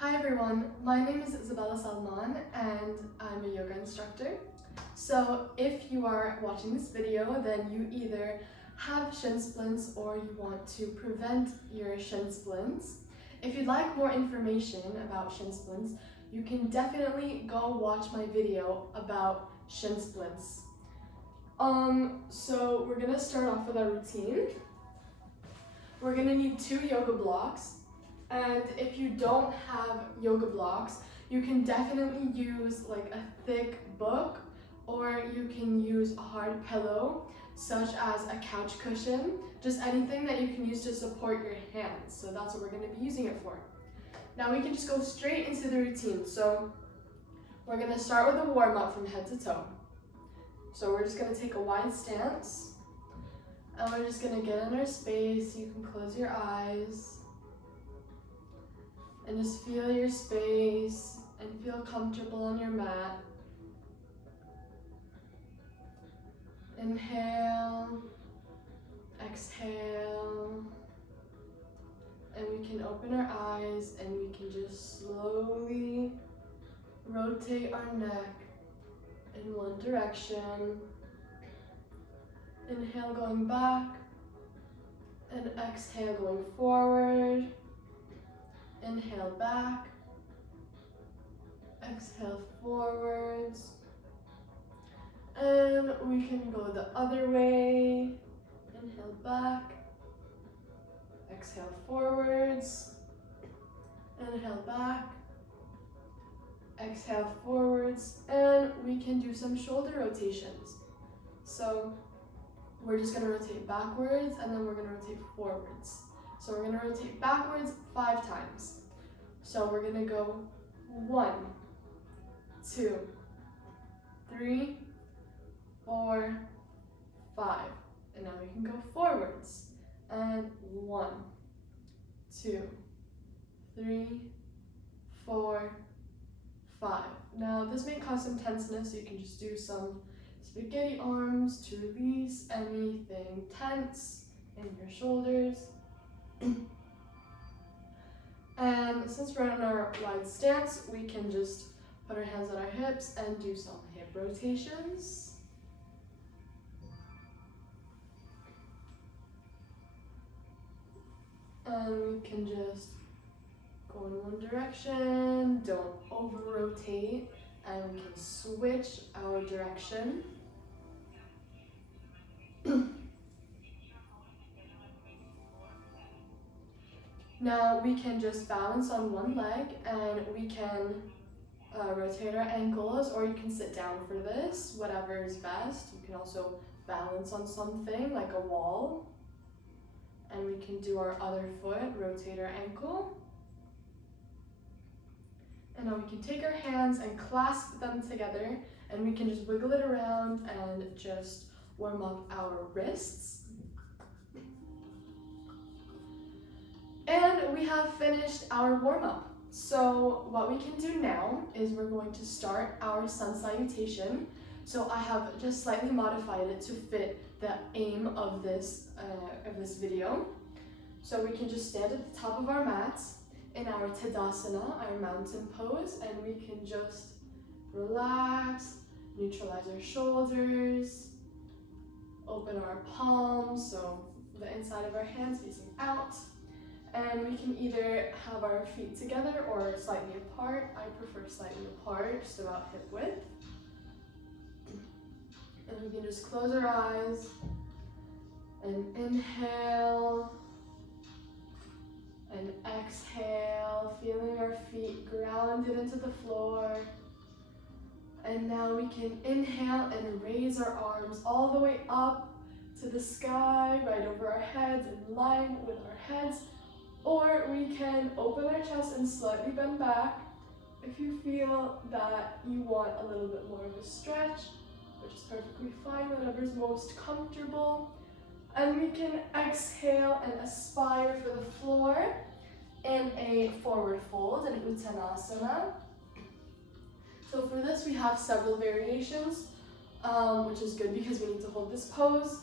Hi everyone, my name is Isabella Salman and I'm a yoga instructor. So if you are watching this video, then you either have shin splints or you want to prevent your shin splints. If you'd like more information about shin splints, you can definitely go watch my video about shin splints. So we're gonna start off with our routine. We're gonna need 2 yoga blocks. And if you don't have yoga blocks, you can definitely use like a thick book, or you can use a hard pillow such as a couch cushion, just anything that you can use to support your hands. So that's what we're going to be using it for. Now we can just go straight into the routine. So we're going to start with a warm up from head to toe. So we're just going to take a wide stance and we're just going to get in our space. You can close your eyes. And just feel your space and feel comfortable on your mat. Inhale, exhale, and we can open our eyes and we can just slowly rotate our neck in one direction. Inhale going back and exhale going forward. Inhale back, exhale forwards, and we can go the other way. Inhale back, exhale forwards, inhale back, exhale forwards, and we can do some shoulder rotations. So we're just going to rotate backwards and then we're going to rotate forwards. So we're going to rotate backwards 5 times. So we're going to go 1, 2, 3, 4, 5. And now we can go forwards. And 1, 2, 3, 4, 5. Now this may cause some tenseness, so you can just do some spaghetti arms to release anything tense in your shoulders. And since we're in our wide stance, we can just put our hands on our hips and do some hip rotations. And we can just go in one direction, don't over-rotate, and we can switch our direction. Now we can just balance on one leg and we can rotate our ankles, or you can sit down for this, whatever is best. You can also balance on something like a wall. And we can do our other foot, rotate our ankle. And now we can take our hands and clasp them together, and we can just wiggle it around and just warm up our wrists. And we have finished our warm-up. So what we can do now is we're going to start our sun salutation. So I have just slightly modified it to fit the aim of this video. So we can just stand at the top of our mats in our Tadasana, our mountain pose, and we can just relax, neutralize our shoulders, open our palms, so the inside of our hands facing out. And we can either have our feet together or slightly apart. I prefer slightly apart, just about hip width. And we can just close our eyes and inhale and exhale, feeling our feet grounded into the floor. And now we can inhale and raise our arms all the way up to the sky, right over our heads, in line with our heads. Or we can open our chest and slightly bend back if you feel that you want a little bit more of a stretch, which is perfectly fine, whatever's most comfortable. And we can exhale and aspire for the floor in a forward fold, in Uttanasana. So for this we have several variations, which is good because we need to hold this pose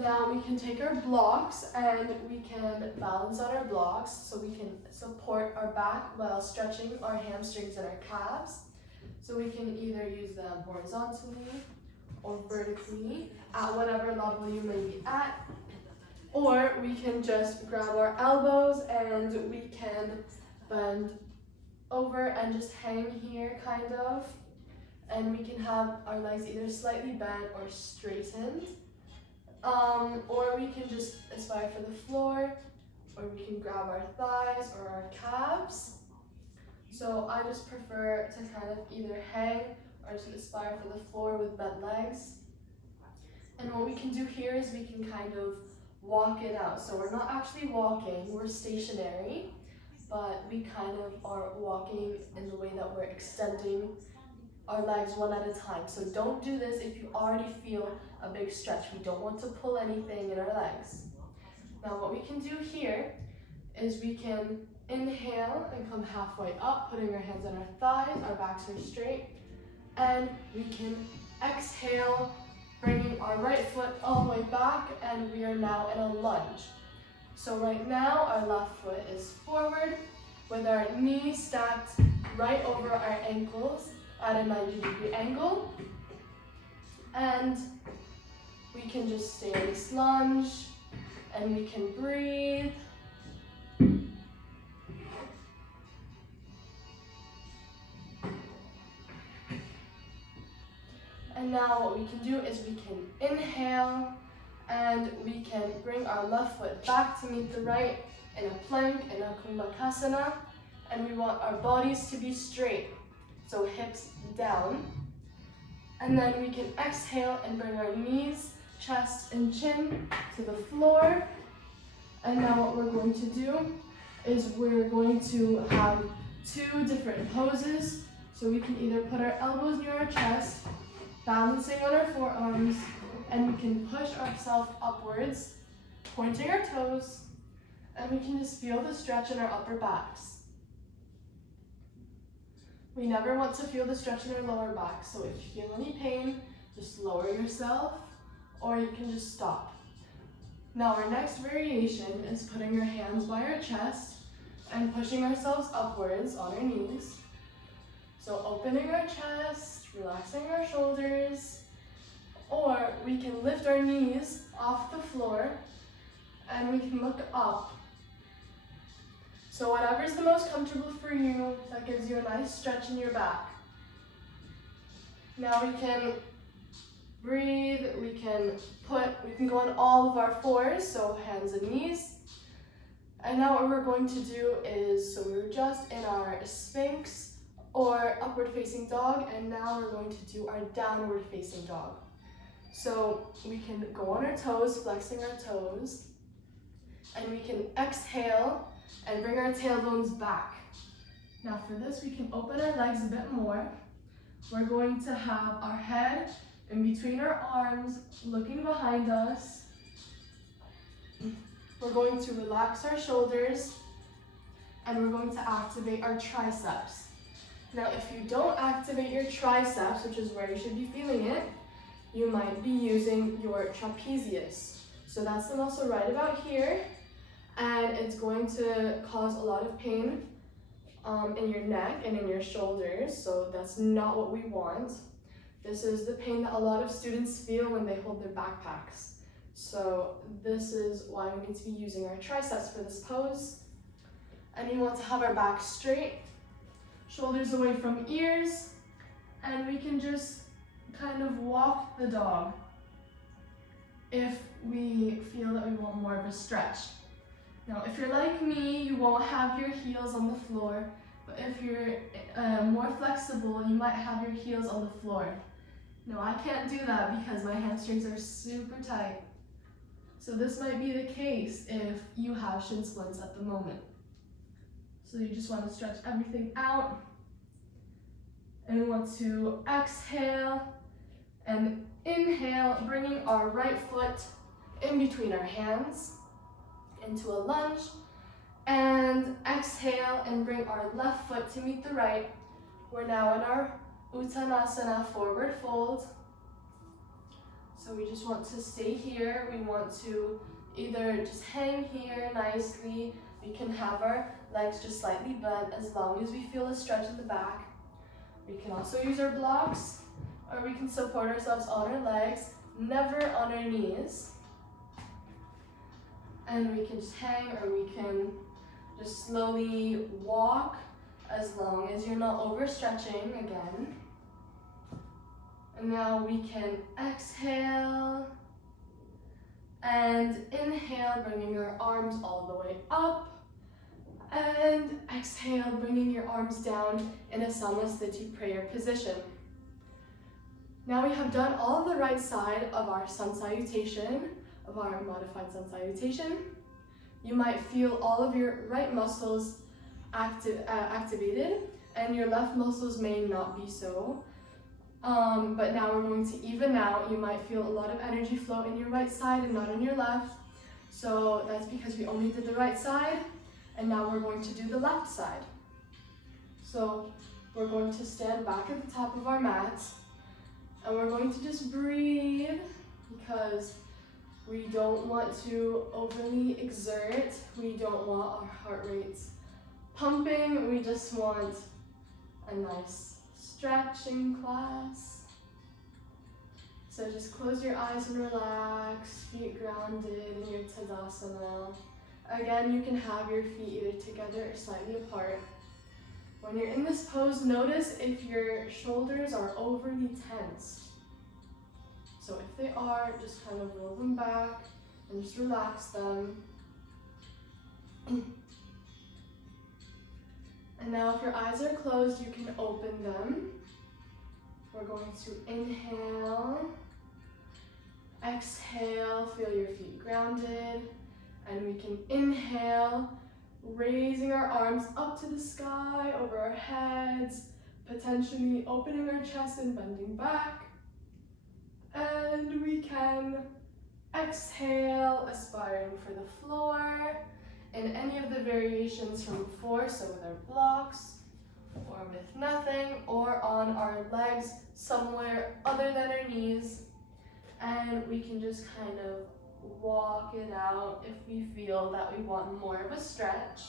Now we can take our blocks and we can balance on our blocks so we can support our back while stretching our hamstrings and our calves. So we can either use them horizontally or vertically at whatever level you may be at. Or we can just grab our elbows and we can bend over and just hang here kind of. And we can have our legs either slightly bent or straightened. Or we can just aspire for the floor, or we can grab our thighs or our calves. So I just prefer to kind of either hang or to aspire for the floor with bent legs. And what we can do here is we can kind of walk it out. So we're not actually walking, we're stationary, but we kind of are walking in the way that we're extending our legs one at a time. So don't do this if you already feel a big stretch. We don't want to pull anything in our legs. Now what we can do here is we can inhale and come halfway up, putting our hands on our thighs, our backs are straight, and we can exhale, bringing our right foot all the way back, and we are now in a lunge. So right now our left foot is forward with our knees stacked right over our ankles at a 90-degree angle, and we can just stay in this lunge and we can breathe. And now what we can do is we can inhale and we can bring our left foot back to meet the right in a plank, in a kumbhakasana, and we want our bodies to be straight. So hips down, and then we can exhale and bring our knees, chest, and chin to the floor. And now what we're going to do is we're going to have two different poses. So we can either put our elbows near our chest, balancing on our forearms, and we can push ourselves upwards, pointing our toes, and we can just feel the stretch in our upper backs. We never want to feel the stretch in our lower back, so if you feel any pain, just lower yourself, or you can just stop. Now our next variation is putting our hands by our chest and pushing ourselves upwards on our knees. So opening our chest, relaxing our shoulders, or we can lift our knees off the floor and we can look up. So whatever's the most comfortable for you, that gives you a nice stretch in your back. Now we can breathe, we can go on all of our fours, so hands and knees. And now what we're going to do is, so we're just in our Sphinx or upward facing dog, and now we're going to do our downward facing dog. So we can go on our toes, flexing our toes, and we can exhale and bring our tailbones back. Now for this, we can open our legs a bit more. We're going to have our head in between our arms, looking behind us. We're going to relax our shoulders, and we're going to activate our triceps. Now if you don't activate your triceps, which is where you should be feeling it, you might be using your trapezius. So that's the muscle right about here, and it's going to cause a lot of pain in your neck and in your shoulders, so that's not what we want. This is the pain that a lot of students feel when they hold their backpacks. So this is why we need to be using our triceps for this pose. And we want to have our back straight, shoulders away from ears, and we can just kind of walk the dog if we feel that we want more of a stretch. Now, if you're like me, you won't have your heels on the floor, but if you're more flexible, you might have your heels on the floor. No, I can't do that because my hamstrings are super tight. So this might be the case if you have shin splints at the moment. So you just want to stretch everything out. And we want to exhale and inhale, bringing our right foot in between our hands into a lunge, and exhale and bring our left foot to meet the right. We're now in our Uttanasana forward fold. So we just want to stay here. We want to either just hang here nicely. We can have our legs just slightly bent as long as we feel a stretch in the back. We can also use our blocks, or we can support ourselves on our legs, never on our knees. And we can just hang, or we can just slowly walk as long as you're not overstretching again. And now we can exhale and inhale, bringing your arms all the way up. And exhale, bringing your arms down in a Salutation prayer position. Now we have done all of the right side of our sun salutation, of our modified sun salutation. You might feel all of your right muscles activated, and your left muscles may not be so. But now we're going to even out. You might feel a lot of energy flow in your right side and not in your left. So that's because we only did the right side, and now we're going to do the left side. So we're going to stand back at the top of our mats, and we're going to just breathe, because we don't want to overly exert. We don't want our heart rates pumping. We just want a nice stretching class. So just close your eyes and relax, feet grounded in your Tadasana. Again, you can have your feet either together or slightly apart. When you're in this pose, notice if your shoulders are overly tensed. So if they are, just kind of roll them back and just relax them. And now if your eyes are closed, you can open them. We're going to inhale, exhale, feel your feet grounded, and we can inhale, raising our arms up to the sky, over our heads, potentially opening our chest and bending back. And we can exhale, aspiring for the floor, in any of the variations from before, so with our blocks, or with nothing, or on our legs somewhere other than our knees. And we can just kind of walk it out if we feel that we want more of a stretch.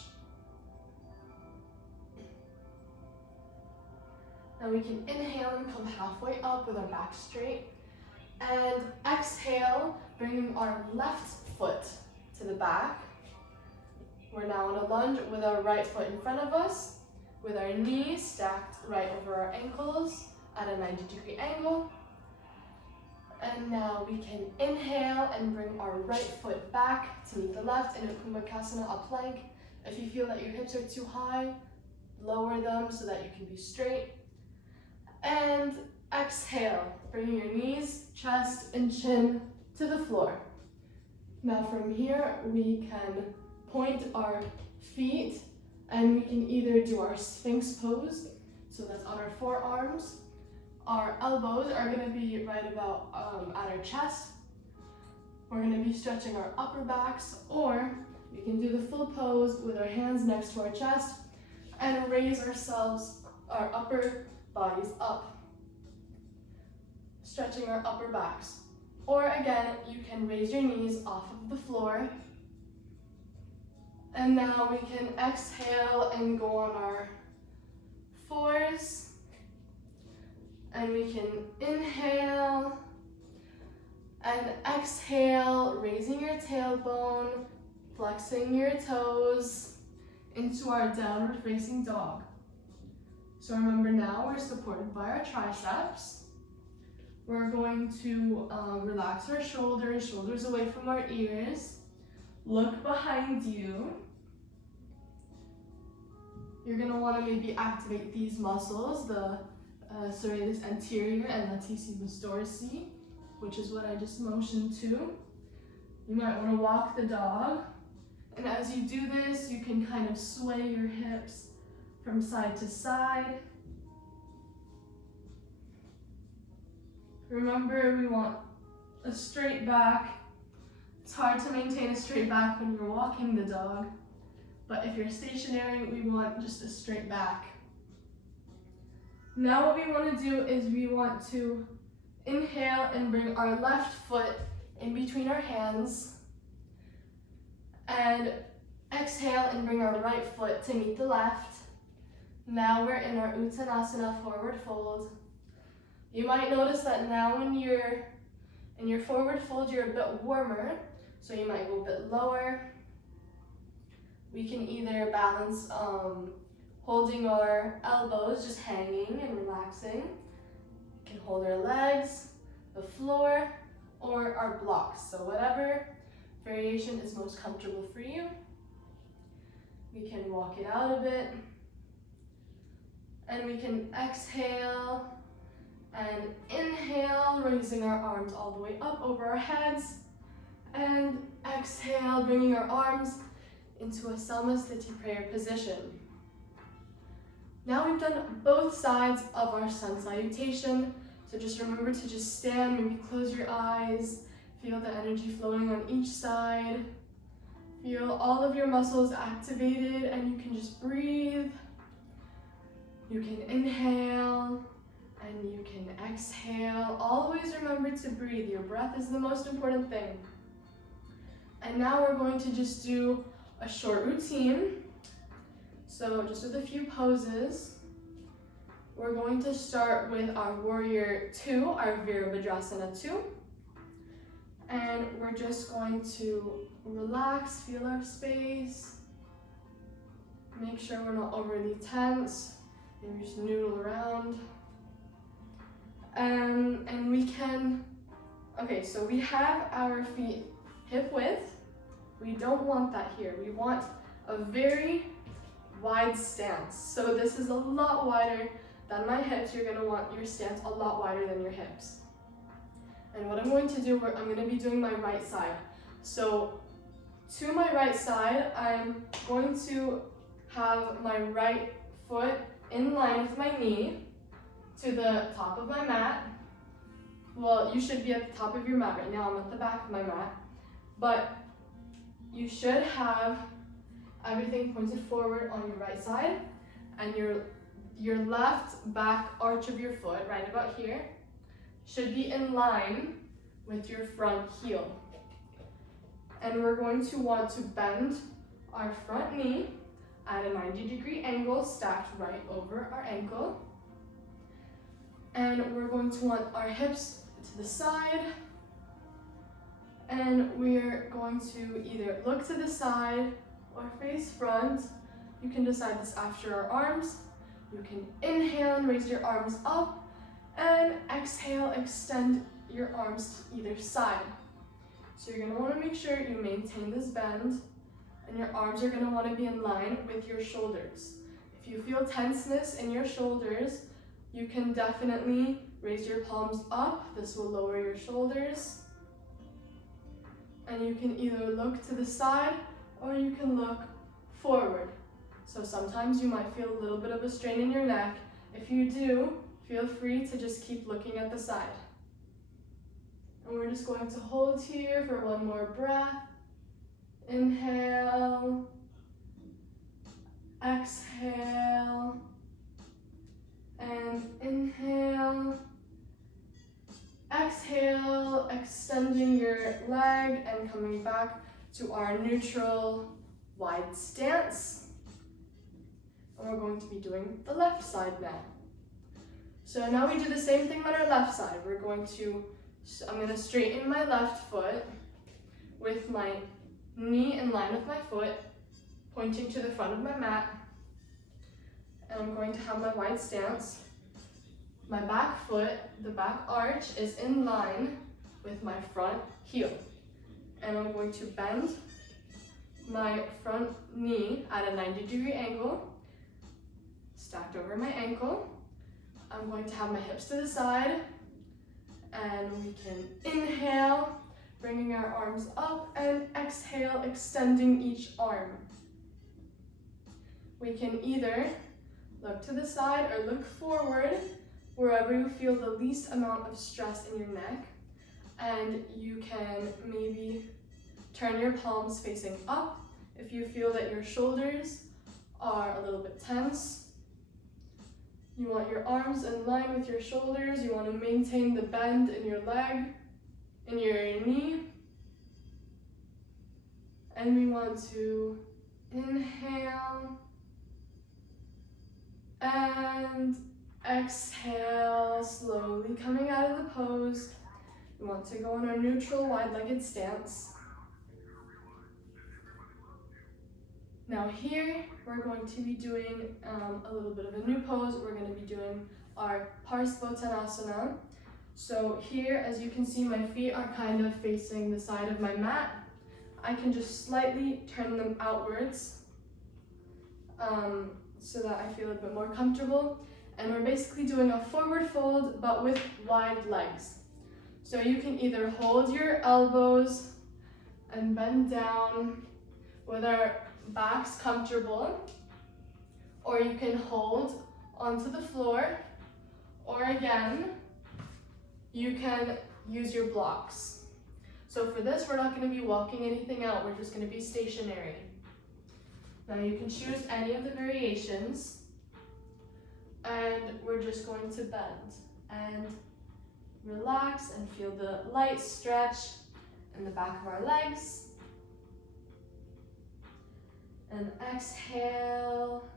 Now we can inhale and come halfway up with our back straight. And exhale, bringing our left foot to the back. We're now in a lunge with our right foot in front of us, with our knees stacked right over our ankles at a 90-degree angle. And now we can inhale and bring our right foot back to meet the left in a Kumbhakasana, up plank. If you feel that your hips are too high, lower them so that you can be straight. And exhale, bringing your knees, chest, and chin to the floor. Now from here, we can point our feet, and we can either do our Sphinx pose, so that's on our forearms. Our elbows are going to be right about at our chest. We're going to be stretching our upper backs, or we can do the full pose with our hands next to our chest and raise ourselves, our upper bodies up, stretching our upper backs. Or again, you can raise your knees off of the floor. And now we can exhale and go on our fours. And we can inhale and exhale, raising your tailbone, flexing your toes into our downward facing dog. So remember, now we're supported by our triceps. We're going to relax our shoulders, shoulders away from our ears. Look behind you. You're going to want to maybe activate these muscles, the serratus anterior and latissimus dorsi, which is what I just motioned to. You might want to walk the dog. And as you do this, you can kind of sway your hips from side to side. Remember, we want a straight back. It's hard to maintain a straight back when you're walking the dog, but if you're stationary, we want just a straight back. Now what we want to do is we want to inhale and bring our left foot in between our hands. And exhale and bring our right foot to meet the left. Now we're in our Uttanasana forward fold. You might notice that now when you're in your forward fold, you're a bit warmer, so you might go a bit lower. We can either balance holding our elbows, just hanging and relaxing. We can hold our legs, the floor, or our blocks. So whatever variation is most comfortable for you. We can walk it out a bit. And we can exhale and inhale, raising our arms all the way up over our heads. And exhale, bringing our arms into a Salutation prayer position. Now we've done both sides of our sun salutation. So just remember to just stand, maybe close your eyes, feel the energy flowing on each side. Feel all of your muscles activated, and you can just breathe. You can inhale and you can exhale. Always remember to breathe. Your breath is the most important thing. And now we're going to just do a short routine. So just with a few poses. We're going to start with our Warrior 2, our Virabhadrasana 2. And we're just going to relax, feel our space. Make sure we're not overly tense. Maybe just noodle around. And we can, okay, so we have our feet hip width. We don't want that here. We want a very wide stance. So this is a lot wider than my hips. You're gonna want your stance a lot wider than your hips. And what I'm going to do, I'm gonna be doing my right side. So to my right side, I'm going to have my right foot in line with my knee to the top of my mat. Well, you should be at the top of your mat right now. I'm at the back of my mat. But you should have everything pointed forward on your right side, and your left back arch of your foot, right about here, should be in line with your front heel. And we're going to want to bend our front knee at a 90-degree angle, stacked right over our ankle. And we're going to want our hips to the side. And we're going to either look to the side or face front. You can decide this after our arms. You can inhale and raise your arms up, and exhale, extend your arms to either side. So you're gonna wanna make sure you maintain this bend, and your arms are gonna wanna be in line with your shoulders. If you feel tenseness in your shoulders, you can definitely raise your palms up. This will lower your shoulders. And you can either look to the side or you can look forward. So sometimes you might feel a little bit of a strain in your neck. If you do, feel free to just keep looking at the side. And we're just going to hold here for one more breath. Inhale, exhale, and inhale. Exhale, extending your leg and coming back to our neutral wide stance. And we're going to be doing the left side now. So now we do the same thing on our left side. I'm going to straighten my left foot with my knee in line with my foot, pointing to the front of my mat. And I'm going to have my wide stance. My back foot, the back arch, is in line with my front heel. And I'm going to bend my front knee at a 90-degree angle, stacked over my ankle. I'm going to have my hips to the side, and we can inhale, bringing our arms up, and exhale, extending each arm. We can either look to the side or look forward, wherever you feel the least amount of stress in your neck. And you can maybe turn your palms facing up if you feel that your shoulders are a little bit tense. You want your arms in line with your shoulders. You want to maintain the bend in your leg, in your knee. And we want to inhale and exhale, slowly coming out of the pose. We want to go in our neutral wide-legged stance. Now here, we're going to be doing a little bit of a new pose. We're going to be doing our Parsvottanasana. So here, as you can see, my feet are kind of facing the side of my mat. I can just slightly turn them outwards so that I feel a bit more comfortable. And we're basically doing a forward fold, but with wide legs. So you can either hold your elbows and bend down with our backs comfortable, or you can hold onto the floor, or again, you can use your blocks. So for this, we're not going to be walking anything out, we're just going to be stationary. Now you can choose any of the variations, and we're just going to bend and relax and feel the light stretch in the back of our legs. And exhale,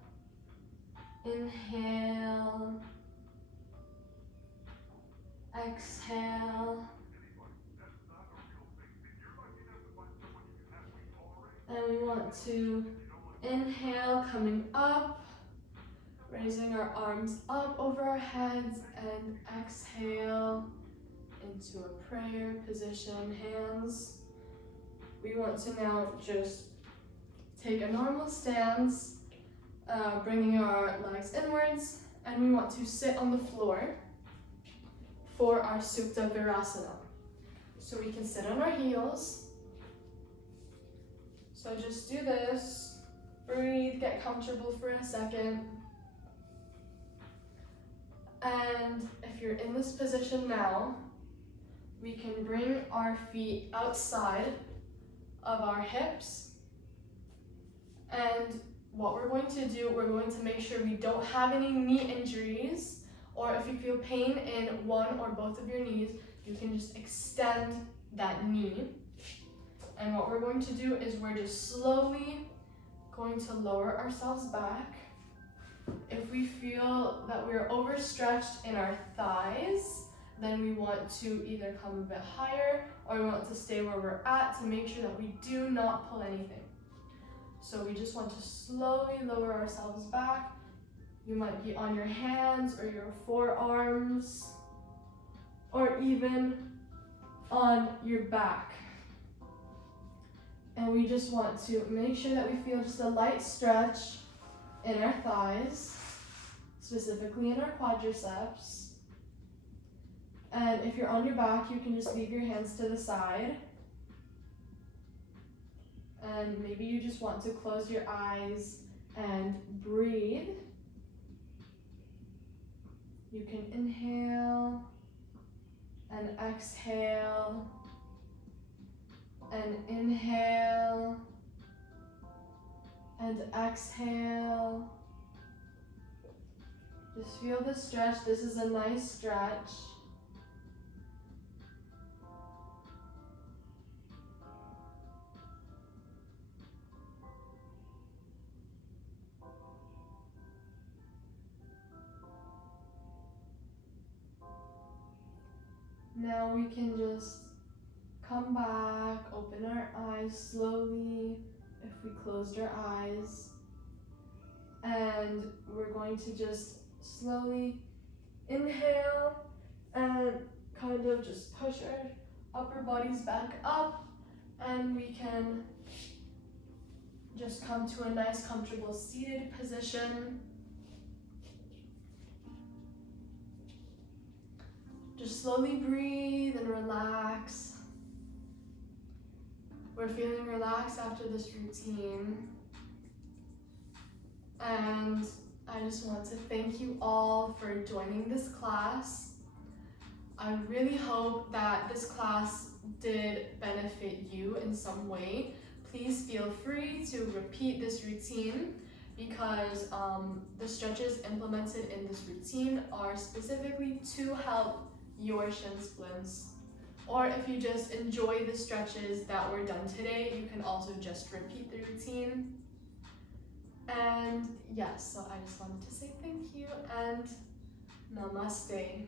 inhale, exhale. And we want to inhale, coming up, raising our arms up over our heads, and exhale into a prayer position, hands. We want to now just take a normal stance, bringing our legs inwards, and we want to sit on the floor for our Supta Virasana. So we can sit on our heels. So just do this, breathe, get comfortable for a second. And if you're in this position now, we can bring our feet outside of our hips. And what we're going to do, we're going to make sure we don't have any knee injuries, or if you feel pain in one or both of your knees, you can just extend that knee. And what we're going to do is we're just slowly going to lower ourselves back. If we feel that we're overstretched in our thighs, then we want to either come a bit higher, or we want to stay where we're at to make sure that we do not pull anything. So we just want to slowly lower ourselves back. You might be on your hands or your forearms, or even on your back. And we just want to make sure that we feel just a light stretch in our thighs, specifically in our quadriceps. And if you're on your back, you can just leave your hands to the side. And maybe you just want to close your eyes and breathe. You can inhale and exhale and inhale and exhale. Just feel the stretch. This is a nice stretch. Now we can just come back, open our eyes slowly if we closed our eyes. And we're going to just slowly inhale and kind of just push our upper bodies back up, and we can just come to a nice comfortable seated position. Just slowly breathe and relax. We're feeling relaxed after this routine. And I just want to thank you all for joining this class. I really hope that this class did benefit you in some way. Please feel free to repeat this routine. because the stretches implemented in this routine are specifically to help your shin splints. Or if you just enjoy the stretches that were done today, you can also just repeat the routine. And yes, so I just wanted to say thank you and namaste.